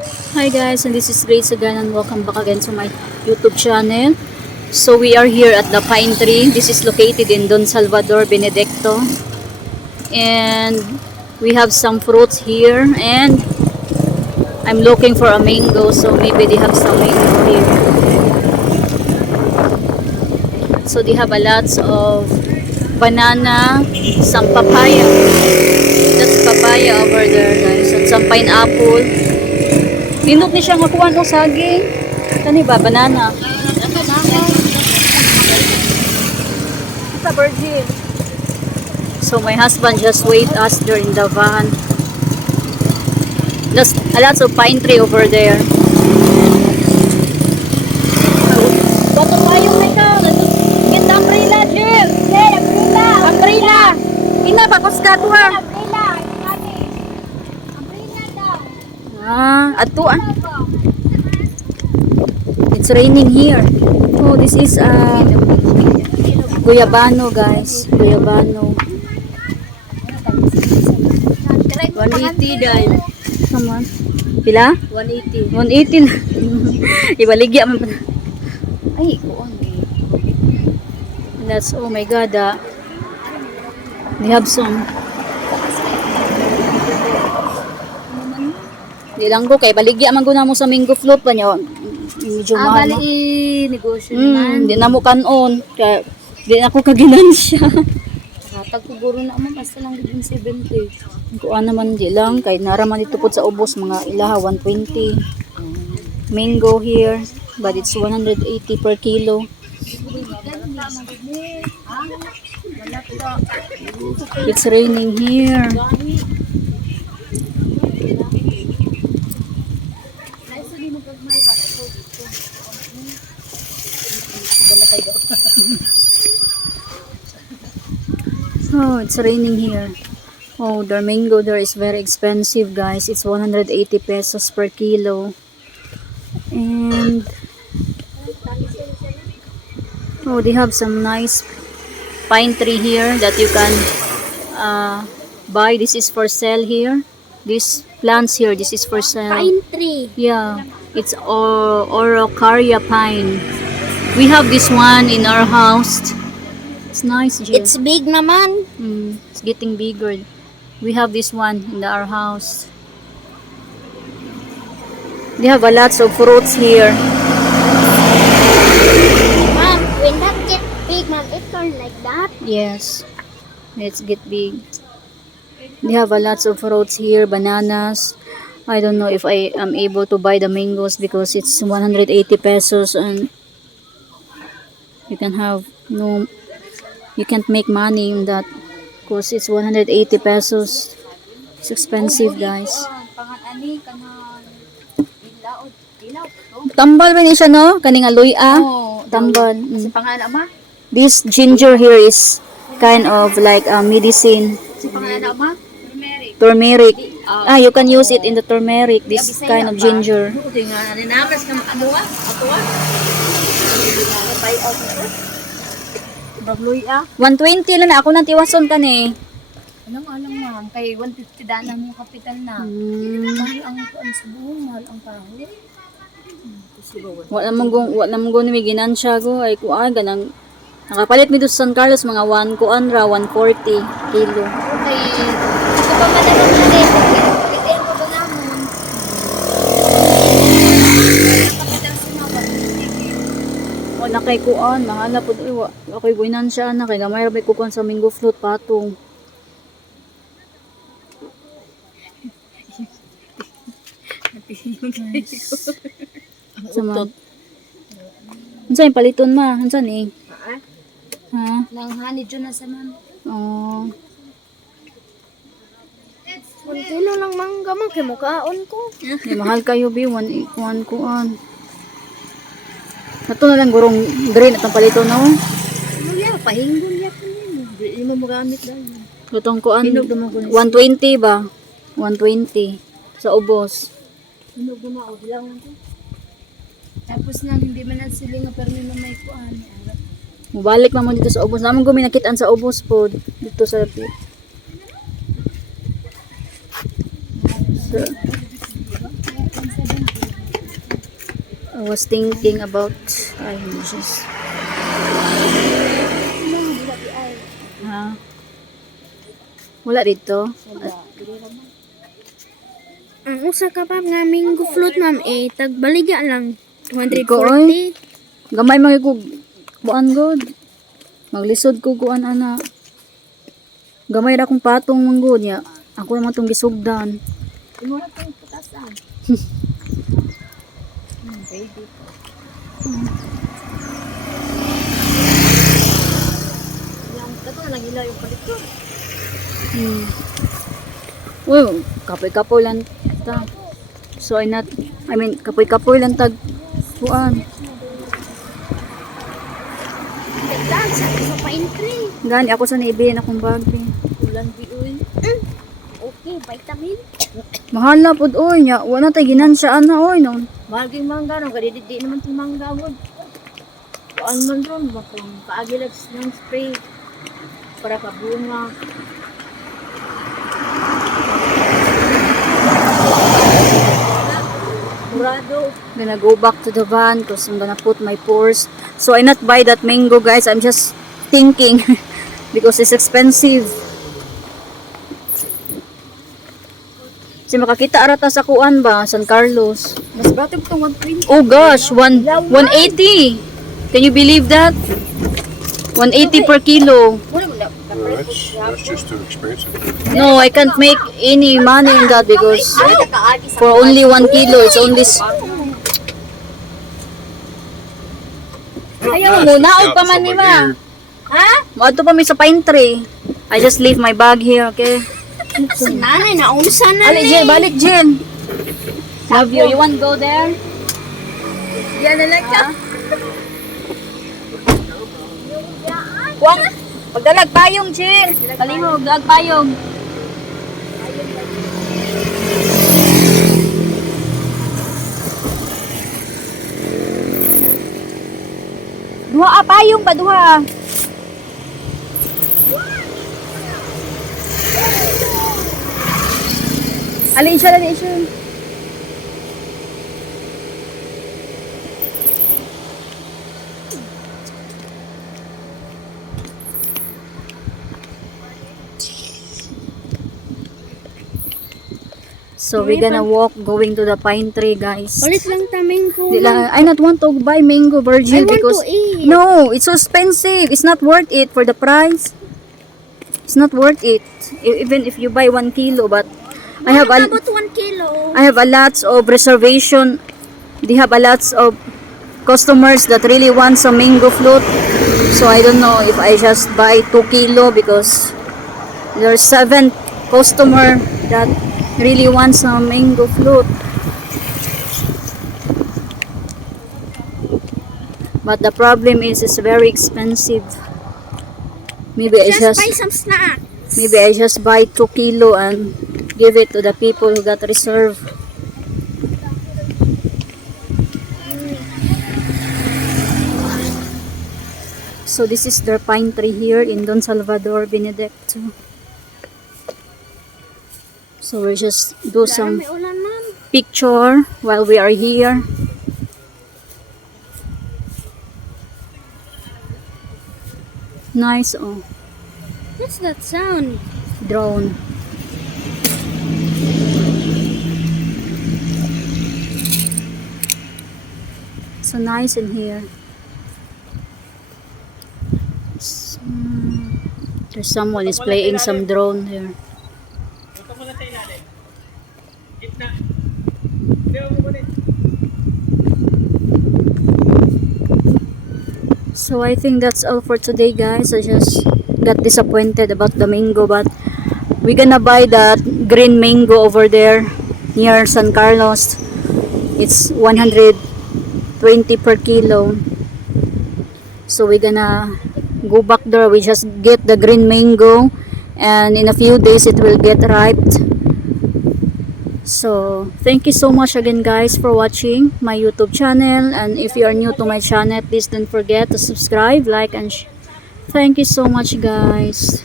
Hi guys, and this is Grace again and welcome back again to my YouTube channel. So we are here at the pine tree. This is located in Don Salvador, Benedicto. And we have some fruits here and I'm looking for a mango, so maybe they have some mango here. So they have a lots of banana, some papaya. That's papaya over there guys, and some pineapple. Nindot ni siya nga kuwan o saging. Kani ba? Banana. Ito virgin. So my husband just wait us there in the van. There's a lot of pine tree over there. Bato tayo may ka. Get the umbrella, Jill. Yeah, umbrella. Umbrella. Ina, bakos ka to ha. Ato It's raining here. Oh, this is Guyabano guys. Guyabano. 180 dahil. Come on. Pila? 180. 118. Ibaligya man. Ay, kuon. That's, oh my god. They have some. Di lang ko kay baligya man guna mo sa mango float pa niyo. Medyo mahal. Bali negosyo naman. Di na mo kanon. Kaya di na ko kaginansya. Tag siguro na man basta lang din 70. Kuan naman di lang kay naraman dito pud sa ubos mga ilaha 120. Mango here, but it's 180 per kilo. It's raining here. Oh, it's raining here. Oh, the mango there is very expensive, guys. It's 180 pesos per kilo. And oh, they have some nice pine tree here that you can buy. This is for sale here. These plants here, this is for sale. Pine tree. Yeah, it's Araucaria pine. We have this one in our house. It's nice, Jill. It's big naman. It's getting bigger. We have this one in our house. They have a lots of fruits here. Ma'am, when that get big, ma'am, it turn like that. Yes, let's get big. They have a lots of fruits here, bananas. I don't know if I am able to buy the mangoes because it's 180 pesos and you can have no, you can't make money in that because it's 180 pesos. It's expensive, guys. Tambal ba niya siya, no? Kaning aloy tambal. Si pangalan ma? This ginger here is kind of like a medicine. Si pangalan ma? Turmeric. You can use it in the turmeric, this kind of ginger. Ito nga ninakas na ano ah? Ato ah? Buy out na. Bagloy 120 lang na ako nang tiwason ka ni. Alam ma'am, kay 150 daan na mo kapital na. Mahal ang kuan sa buhong, mahal ang kahoy. Wala mong guni may ginansya ko ay kuan ganang nakapalit mi dos San Carlos mga 1 kuan ra 140 kilo. Okay. Ito pa madala na rin. Pagkitiyan ko ba naman? Kapital sumabot. Wala kay kuan, mahala pud ako'y ginansya na kay gamay ra may kukuan sa mango float patong. Sama. Unsa yung paliton ma? Unsa ni? Ha? Nang honey dyan na sa man. Oh. 1 kilo lang mangga man kay mukaon ko. Di mahal kayo bi 1 kuan. Nato na lang gurong green at ang palito no. Ano ya, pahinggon ya ko ni. Di mo magamit daw. Lutong kuan Hinog naman ko na 120 ba? 120 sa ubos. Hinog naman o bilang ko. Tapos nang hindi man ang siling nga pero may kuan. Mubalik man mo dito sa ubos. Namang guminakitaan sa ubos po dito sa So, I was thinking about, ay, just, ha? Wala dito? Ang usa ka pa nga mango float ma'am tagbaligya lang Ikaw, oy. 240. Gamay mga ko, buan god. Maglisod ko kuan ana. Gamay ra kong patong manggod niya. Ako naman tong gisugdan. Imo na tong putasan. Baby. Yang kato na nagila yung palit ko. Uy, kapoy-kapoy lang ta. So I mean, kapoy-kapoy lang tag kuan. Dagdag sa pine tree. Gani ako sa naibilin akong bag. Ulan biuy. Okay, vitamin. Mahal na pud oy nya. Wala tay ginansya ana oy no. Baging mangga no kadidi naman tong mangga wod. Kuan man ron bakong paagilags ng spray para pabunga. Murado. Gonna go back to the van because I'm gonna put my purse. So I not buy that mango guys. I'm just thinking because it's expensive. Si makakita arata sa kuan ba San Carlos. Mas barato itong 120. Oh gosh, 180. Can you believe that? 180 per kilo. Wala mo na. No, that's just too expensive. No, I can't make any money in that because for only 1 kilo, it's only Ayaw mo, naog pa man ni ma. Ha? Maadto pa mi sa pine tree. I just leave my bag here, okay? Si nanay na unsa na Balik, Jen. Balik, Jen. Love you. You want go there? Yan na lang ka. Kuwang, pagdalag payong, Jen. Kalihog, dalag payong. Duha payong pa, duha. Alin siya, alin siya. So we're gonna walk going to the pine tree, guys. Ulit lang taming ko. Di lang, I not want to buy mango, Virgil, I want because to eat. no, it's so expensive. It's not worth it for the price. It's not worth it. Even if you buy 1 kilo, but I have What about 1 kilo? I have a lots of reservation. They have a lots of customers that really want some mango float. So I don't know if I just buy 2 kilo because there are 7 customer that really want some mango float. But the problem is it's very expensive. Maybe I Just just buy some snack. maybe I just buy 2 kilo and give it to the people who got reserved. So this is their pine tree here in Don Salvador, Benedicto. So we'll just do some May ulan ma'am. picture while we are here. Nice, oh, What's that sound? drone. So nice in here. So, there's someone is playing some drone here. So I think that's all for today, guys. I just got disappointed about the mango, but we're gonna buy that green mango over there near San Carlos. It's 120 per kilo. So we're gonna go back there. We just get the green mango, and in a few days it will get ripe. So thank you so much again, guys, for watching my YouTube channel. And if you are new to my channel, please don't forget to subscribe, like, and thank you so much, guys.